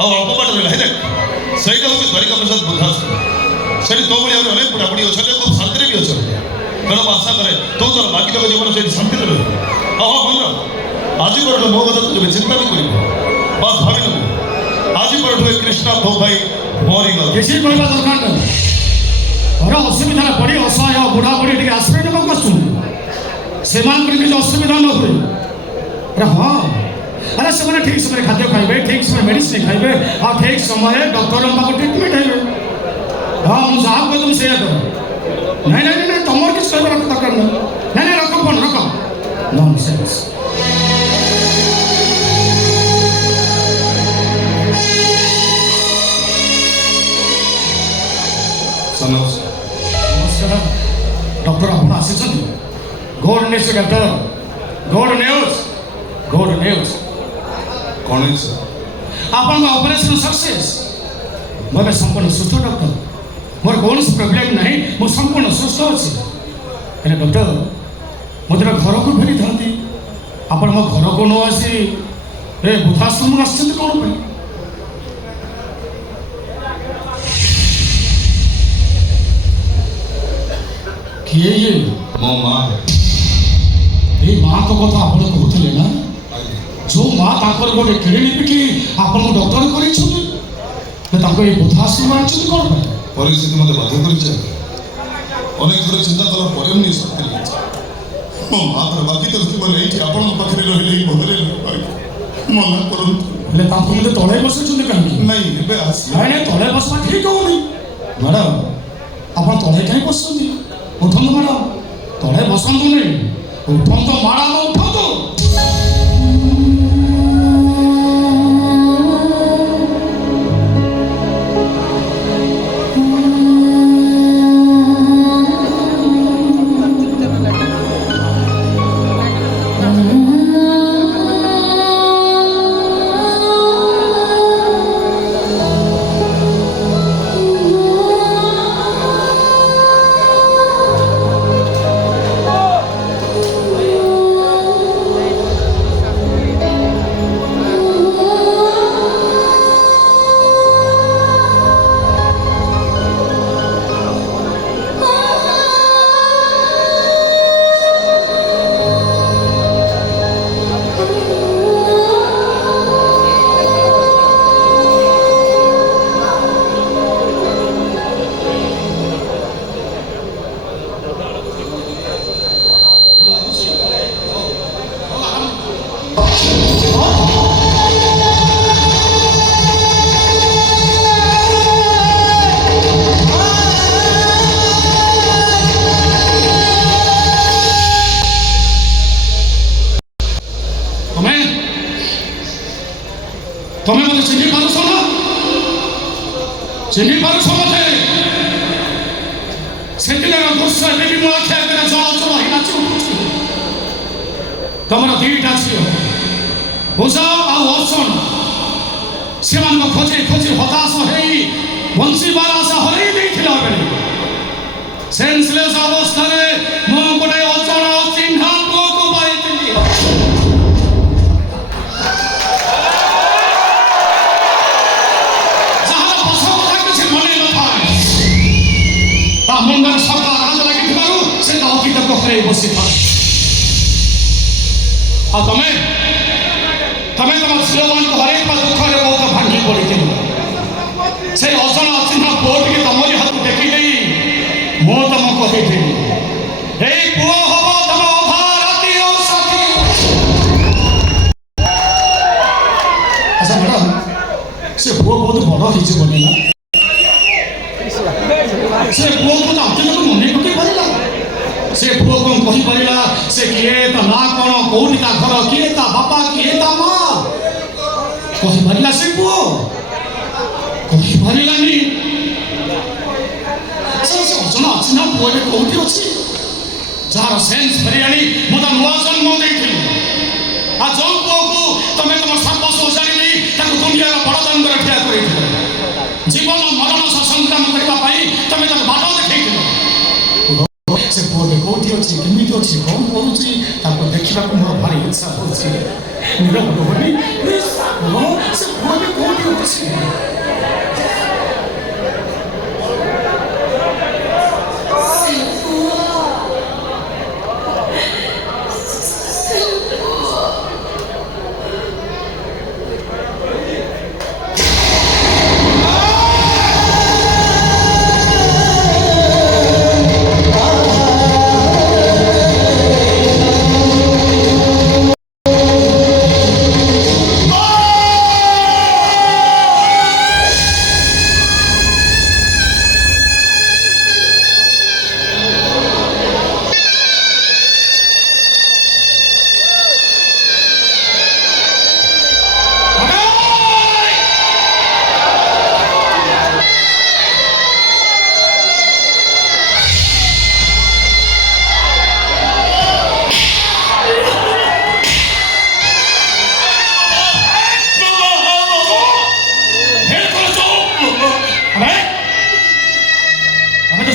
ଆଉ ଅଳ୍ପ ବାଟ ରହିଲା ହେଲେ ସେଇଟା ହେଉଛି ଦ୍ୱାରିକା ପ୍ରସାଦ ବୃଦ୍ଧାଶ୍ରମ। ସେଠି ତୋ ଭଳି ଆହୁରି ଅନେକ ବୁଢ଼ାବୁଢ଼ୀ ଅଛନ୍ତି, ଖୁବ୍ ଶାନ୍ତିରେ ବି ଅଛନ୍ତି। ତେଣୁ ମୁଁ ଆଶା କରେ ତୁ ତୋର ବାକିତକ ଜୀବନ ସେଇଠି ଶାନ୍ତିରେ ରହିବ। ଆଉ ହଁ ମନ ଆଜି ପରଠୁ ମୋ କଥା ତୁ କେବେ ଚିନ୍ତା ବି କରିବୁ। ବାସ୍ ଭାବି ନେବୁ ଆଜି ପରଠୁ ଏ କୃଷ୍ଣ ଭୋ ଭାଇ ମରିଗଲା। କିଛି କହିବା ଦରକାର ନାହିଁ। ଘର ଅସୁବିଧାରେ ପଡ଼ି ଅସହାୟ ବୁଢ଼ାବୁଢ଼ୀ ଟିକେ ଆଶ୍ରୟ ନେବାକୁ ଆସୁଛନ୍ତି। ସେମାନଙ୍କର କିଛି ଅସୁବିଧା ନ ହୁଏ। ଆରେ ହଁ, ଆରେ ସେମାନେ ଠିକ୍ ସମୟରେ ଖାଦ୍ୟ ଖାଇବେ, ଠିକ୍ ସମୟରେ ମେଡ଼ିସିନ ଖାଇବେ, ଆଉ ଠିକ୍ ସମୟରେ ଡକ୍ଟରଙ୍କ ପାଖକୁ ଟ୍ରିଟମେଣ୍ଟ ହେବେ। ହଁ, ମୁଁ ଯାହା କହୁଛି ମୁଁ ସେଇଆ କର। ନାଇଁ ନାଇଁ ନାଇଁ ତମର କିଛି କହିବାର ଦରକାର ନାହିଁ। ନାଇଁ ନାଇଁ ରଖ ଫୋନ୍ ରଖ। ନନ୍ସେନ୍ସ। ନମସ୍କାର ଡକ୍ଟର, ଆପଣ ଆସିଛନ୍ତି? Good news doctor, good news, good news. କ'ଣ ହେଇଛି? ଆପଣଙ୍କ ଅପରେସନ୍ ସକ୍ସେସ୍। ମୁଁ ଏବେ ସମ୍ପୂର୍ଣ୍ଣ ସୁସ୍ଥ ଡକ୍ଟର, ମୋର କୌଣସି ପ୍ରୋବ୍ଲେମ୍ ନାହିଁ, ମୁଁ ସମ୍ପୂର୍ଣ୍ଣ ସୁସ୍ଥ ଅଛି। ହେଲେ ଡକ୍ଟର ମୁଁ ତେବେ ଘରକୁ ଫେରିଥାନ୍ତି, ଆପଣ ମୋ ଘରକୁ ନ ଆସି ଏ ବୃଦ୍ଧାଶ୍ରମକୁ ଆସିଛନ୍ତି କ'ଣ ପାଇଁ? କିଏ ଇଏ? ମୋ ମା। ଏଇ ମାଆଙ୍କ କଥା ଆପଣ କହୁଥିଲେ ନା? ଯେଉଁ ମା ତାଙ୍କର ଗୋଟେ କିଡ଼ନୀ ବିକି ଆପଣଙ୍କୁ ଡକ୍ଟର କରେଇଛନ୍ତି, ତାଙ୍କୁ ଏଇ ବୃଦ୍ଧାଶ୍ରମ ଆଣିଛନ୍ତି କ'ଣ ପାଇଁ? ପରିସ୍ଥିତି ମୋତେ ବାଧ୍ୟ କରିଛି। ଅନେକ ଥର ଚିନ୍ତା କଲା ପରେ ମୁଁ ନିଷ୍ପତ୍ତି ନେଇଛି। ମୋ ମାଆର ବାକି ତ ଜୀବନ ଏଇଠି ଆପଣଙ୍କ ପାଖରେ ରହିଲେ ହିଁ ଭଲରେ ରହିପାରିବି। ମନା କରନ୍ତୁ। ହେଲେ ତାଙ୍କୁ ମୋତେ ତଳେ ବସାଇଛନ୍ତି କାହିଁକି? ନାଇଁ ଏବେ ଆସି ନାଇଁ ନାଇଁ ତଳେ ବସିବା ଠିକ୍ ହଉନି। ମ୍ୟାଡ଼ାମ ଆପଣ ତଳେ କାହିଁ ବସୁଛନ୍ତି? ଉଠନ୍ତୁ ମ୍ୟାଡ଼ାମ, ତଳେ ବସନ୍ତୁ ନାହିଁ, ଉଠନ୍ତୁ ମ୍ୟାଡ଼ାମ, ଉଠନ୍ତୁ। ତମେ ମୋତେ ଚିହ୍ନି ପାରୁଛ ନା? ଚିହ୍ନି ପାରୁଛ ମୋତେ? ସେଦିନର ଦୃଶ୍ୟ ଏବେ ବି ମୋ ଆଖି ଆଗରେ ଜଳଚଳ ହେଇ ନାଚି ଉଠୁଛି। ତମର ଦିଟା ଝିଅ ଭୂଷା ଆଉ ଅର୍ଚ୍ଚନା, ସେମାନଙ୍କ ଖୋଜି ଖୋଜି ହତାଶ ହେଇ ବଞ୍ଚିବାର ଆଶା ହରେଇ ଦେଇଥିଲା ବେଳେ ସେନ୍ସଲେସ୍ ଅବସ୍ଥାରେ ମୁଁ ଗୋଟେ ଅଜଣା ଚିହ୍ନା ପୁଅକୁ ପାଇଥିଲି। ମୁଣ୍ଡରେ ସର୍ବ ରାଜ ଲାଗିଥିବାରୁ ସେ ଅତୀତକୁ ହରେଇ ବସିଥାଏ। ଆଉ ତମେ ତମ ଝିଅମାନଙ୍କୁ ହରେଇଥିବା ଦୁଃଖରେ ବହୁତ ଭାଙ୍ଗି ପଡ଼ିଥିଲ। ସେଇ ଅଜଣା ଅଚିହ୍ନା ପୁଅଟିକି ତମରି ହାତକୁ ଟେକି ଦେଇ ମୁଁ ତମକୁ କହିଥିଲି, ଏଇ ପୁଅ ହବ ତମ ଅଧା ରାତିର ସାଥୀ। ଆଚ୍ଛା ମ୍ୟାଡ଼ାମ, ସେ ପୁଅ ବହୁତ ବଡ଼ ହେଇଯିବନି ନା? ସେ ପୁଅକୁ ତ ଅତ୍ୟନ୍ତ ମନେ ପକେଇ ପାରିଲା? ସେ ପୁଅ କ'ଣ କହିପାରିଲା ସେ କିଏ, ତା ନାଁ କ'ଣ, କୋଉଠି ତା ଘର, କିଏ ତା ବାପା, କିଏ ତା ମା? କହିପାରିଲା ସେ ପୁଅ? କହିପାରିଲାନି। ସେ ଅଜଣା ଅଚିହ୍ନା ପୁଅ ଏବେ କୋଉଠି ଅଛି? ଯାହାର ସେନ୍ସ ଫେରି ଆଣି ମୁଁ ତା ନୂଆ ଜନ୍ମ ଦେଇଥିଲି। ଆଉ ଯେଉଁ ପୁଅକୁ ତମେ ତମ ସାପସ ଉଜାଡ଼ି ଦେଇ ତାକୁ ଦୁନିଆର ବଡ଼ ଦାଣ୍ଡରେ ଠିଆ କରିଥିଲ, ଜୀବନ ମରଣ ସହ ସଂଗ୍ରାମ କରିବା ପାଇଁ ତମେ ତାକୁ ବାଟ ଦେଖେଇଥିଲ। ସେ ପୁଅ ଏବେ କୋଉଠି ଅଛି, କେମିତି ଅଛି, କ'ଣ କରୁଛି, ତାକୁ ଦେଖିବାକୁ ମୋର ଭାରି ଇଚ୍ଛା ହେଉଛି। ସେ ପୁଅ ଏବେ କୋଉଠି ଅଛି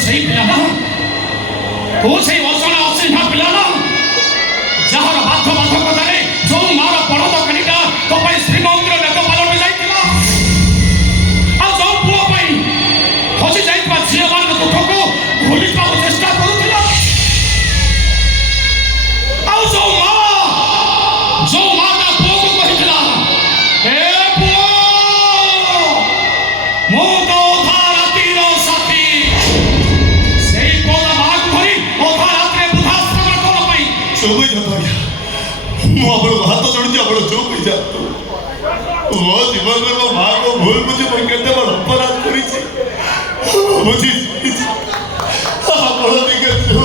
ସେଇ ପିଲା ନା ତୁ ସେଇ ଅସନା ଅସିନ୍ଧା ପିଲା ନା ଯାହାର ବାଧ୍ୟବାଧକତାରେ ଯୋଉ ମାର ବଳଦ କାନିଟା ତୋ ପାଇଁ ଶ୍ରୀମନ୍ଦିର ନେତ ପାଲଟି ଯାଇଥିଲା ଆଉ ଯୋଉ ପୁଅ ପାଇଁ ହଜି ଯାଇଥିବା ଝିଅମାନଙ୍କ ଦୁଃଖକୁ ଭୁଲିବାକୁ ଚେଷ୍ଟା କରୁଥିଲା ଆଉ ଯୋଉ ମା ତା ପୁଅକୁ କହିଥିଲା ଏ ପୁଅ ମୁଁ ତ ଅଧା ରାତିର ସାଥୀ ସେଇ ପଦା ମାକୁ ଧରି ଅଧା ରାତିରେ ବୃଦ୍ଧାଶ୍ରମ କଣ ପାଇଁ ଚୁପ ହେଇଯାଆନ୍ତୁ ଆଜ୍ଞା ମୁଁ ଆପଣଙ୍କୁ ହାତ ଯୋଡ଼ିଛି ଆପଣ ଚୁପ ହେଇଯାଆନ୍ତୁ ମୋ ଜୀବନରେ ମୋ ମାଆକୁ ଭୁଲ ବୁଝି ମୁଁ କେତେ ବଡ଼ ଅପରାଧ କରିଛି ବୁଝିଛି ଆପଣ ଟିକେ ଚୁପ